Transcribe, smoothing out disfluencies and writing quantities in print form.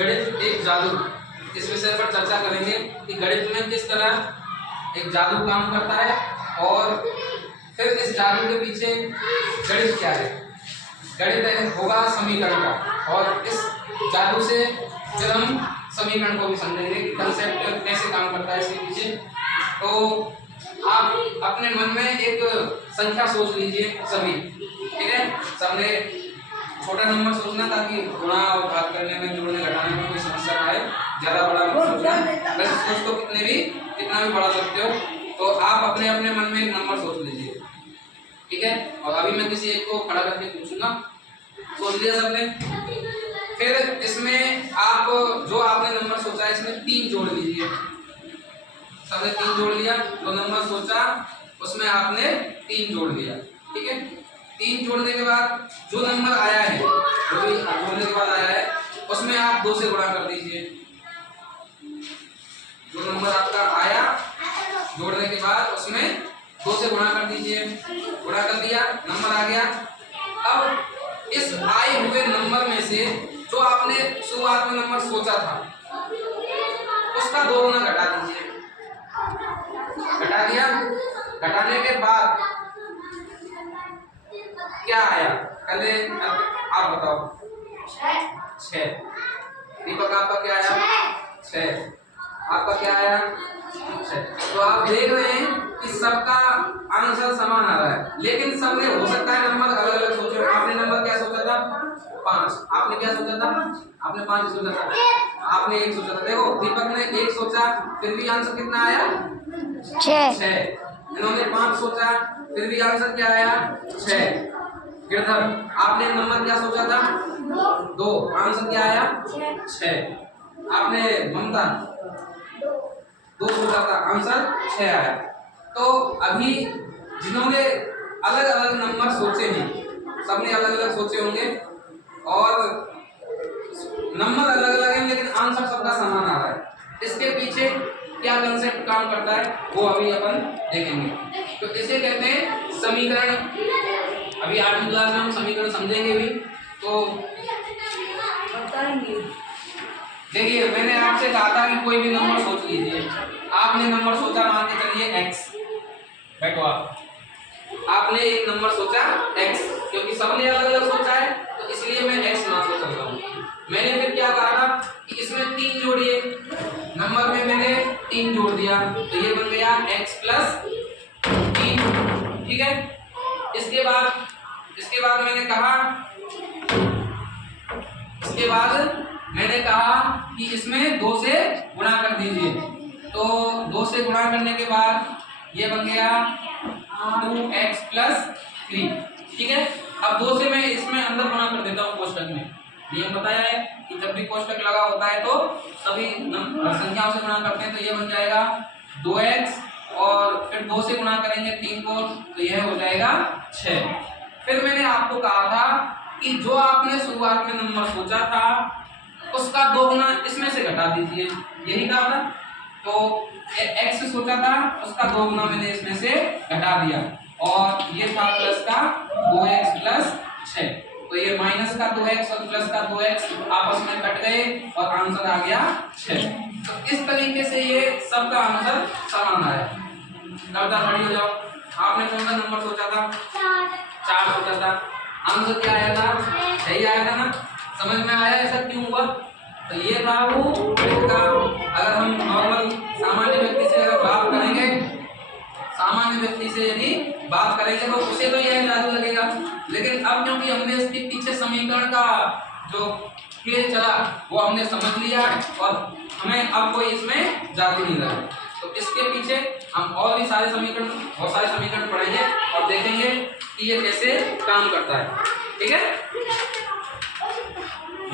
गणित एक जादू, इस विषय पर चर्चा करेंगे कि गणित में किस तरह एक जादू काम करता है और फिर इस जादू के पीछे गणित क्या है। गणित होगा समीकरण का और इस जादू से फिर हम समीकरण को भी समझेंगे कि कंसेप्ट कैसे काम करता है इसके पीछे। तो आप अपने मन में एक संख्या सोच लीजिए सभी, ठीक है। सबने छोटा नंबर सोचना ताकि गुणा और भाग करने में, जोड़ने घटाने में कोई समस्या ना आए। ज्यादा बड़ा मत सोचना, वैसे सोच तो कितना भी बढ़ा सकते हो। तो आप अपने अपने मन में एक नंबर सोच लीजिए, ठीक है। और अभी मैं किसी एक को खड़ा करके पूछूंगा, सोच लिया सबने। फिर इसमें आप जो आपने नंबर सोचा है इसमें 3 जोड़ लीजिए। सबने 3 जोड़ लिया, जो नंबर सोचा उसमें आपने 3 जोड़ लिया, ठीक है। 3 जोड़ने के बाद जो नंबर आया है, जो भी जोड़ने के बाद आया है उसमें आप 2 से गुणा कर दीजिए। जो नंबर आपका आया जोड़ने के बाद उसमें 2 से गुणा कर दीजिए। गुणा कर दिया, नंबर आ गया। अब इस आए हुए नंबर में से जो आपने शुरुआत में नंबर सोचा था उसका 2 गुना घटा दीजिए। घटा दिया, घटाने के बाद क्या आया पहले आप बताओ। 6। दीपक आपका क्या आया? 6। आपका क्या आया? 6। तो आप देख रहे हैं कि सबका आंसर समान आ रहा है, लेकिन सबने हो सकता है नंबर अलग अलग सोचे। आपने नंबर क्या सोचा था? 5। आपने क्या सोचा था? आपने 5 सोचा था। आपने 1 सोचा था। देखो दीपक ने 1 सोचा, फिर भी आंसर कितना आया? 6। इन्होंने 5 सोचा, फिर भी आंसर क्या आया? 6। गिरधर आपने नंबर क्या सोचा था? 2, आंसर क्या आया? 6। आपने ममता 2 सोचा था, आंसर 6 आया। तो अभी जिन्होंने अलग अलग नंबर सोचे हैं, सबने अलग अलग सोचे होंगे और नंबर अलग अलग हैं, लेकिन आंसर सबका समान आ रहा है। इसके पीछे क्या कंसेप्ट काम करता है वो अभी अपन देखेंगे। तो इसे कहते हैं समीकरण। अभी 8वीं क्लास में हम समीकरण समझेंगे भी। तो देखिए मैंने आपसे कहा था कि कोई भी नंबर सोच लीजिए। आपने नंबर सोचा, मान के चलिए x। बैठो आपने एक नंबर सोचा x, क्योंकि सबने अलग अलग सोचा है तो इसलिए मैं x मान के चल रहा हूँ। मैंने फिर क्या कहा था कि इसमें 3 जोड़िए। नंबर में मैंने 3 जोड़ दिया तो ये बन गया x प्लस 3, ठीक है। इसके बाद मैंने कहा कि इसमें 2 से गुणा कर दीजिए। तो 2 से गुणा करने के बाद ये बन गया 2x प्लस 3, ठीक है। अब 2 से मैं इसमें अंदर गुणा कर देता हूँ कोष्टक में। नियम बताया है कि जब भी कोष्टक लगा होता है तो सभी संख्याओं से गुणा करते हैं। तो ये बन जाएगा 2x और फिर 2 से गुणा करेंगे 3 को तो यह हो जाएगा 6। फिर मैंने आपको कहा था कि जो आपने शुरुआत में नंबर सोचा था उसका 2 गुना इसमें से घटा दीजिए, यही कहा था। तो x सोचा था उसका 2 गुना मैंने इसमें से घटा दिया और ये था प्लस का 2x प्लस 6। तो ये माइनस का 2x और प्लस का 2x आपस में कट गए और आंसर आ गया 6। तो इस तरीके से ये सबका आंसर समान आया। लड़का खड़ी हो जाओ। आपने कौन सा नंबर सोचा था? 4 सोचा था। आंसर क्या आया था? 6 आया था ना। समझ में आया ऐसा क्यों हुआ? तो ये था वो का। अगर हम नॉर्मल सामान्य व्यक्ति से अगर बात करेंगे, सामान्य व्यक्ति से यदि बात करेंगे तो उसे तो यह जादू लगेगा, लेकिन अब क्योंकि हमने इसके पीछे समीकरण का जो खेल चला वो हमने समझ लिया और हमें अब कोई इसमें जादू नहीं लगा। तो इसके पीछे हम और भी बहुत सारे समीकरण पढ़ेंगे और देखेंगे कि ये कैसे काम करता है, ठीक है।